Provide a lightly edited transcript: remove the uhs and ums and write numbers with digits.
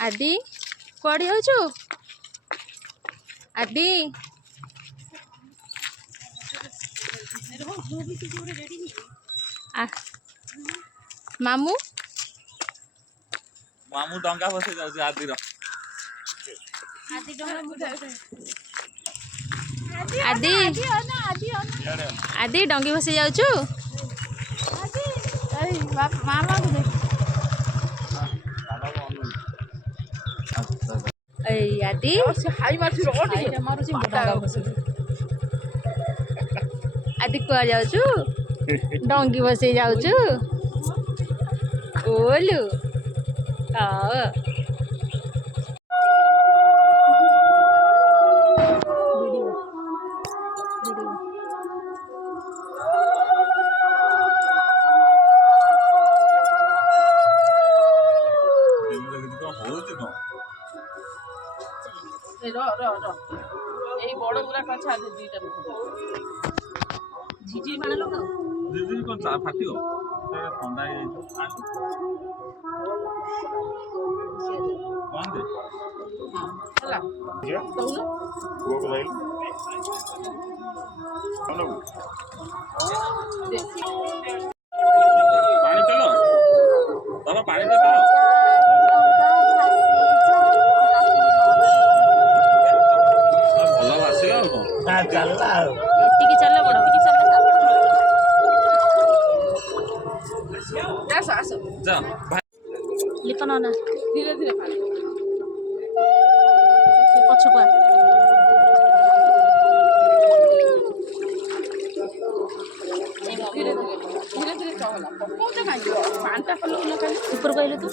आदि कुआड़े जाऊछु आदि मामू मामू डंगा बसे जाଉଛି आदिर आदि आदि डंगी बसे जाऊछु मामा को देख आदि हाई मारछु डंगा बसे आदि कुआ जाऊछु डंगी बसे जाऊछु ओलू आओ এই বড় গুলা কাছে আছে দুইটা ঝিঝি মানে লোক দিদি কোন চা ফাটিও ঠান্ডা হয়ে যাইছো কোন দে ହେଲା ପୁଅକୁ ଧଇଲ ପାଣି ପିଲ ବାବା ପାଣି ଦେ ପିଲ ଭଲ ଆସିଲା ଆଉ କଣ ଚାଲିଲା ଆଉ ଟିକେ ଚାଲ ବଡ ଟିକେ ଚାଲ ଆସ ଆସ ଯା ଲିପନ ନା ଧୀରେ ଧୀରେ ପାଣି ପଛକୁ ଧୀରେ ଧୀରେ ଚହଲା ପକଉତେ କାହିଁକି ପାଣିଟା କଲୁ ନା କାଲି ऊपर कहलु तू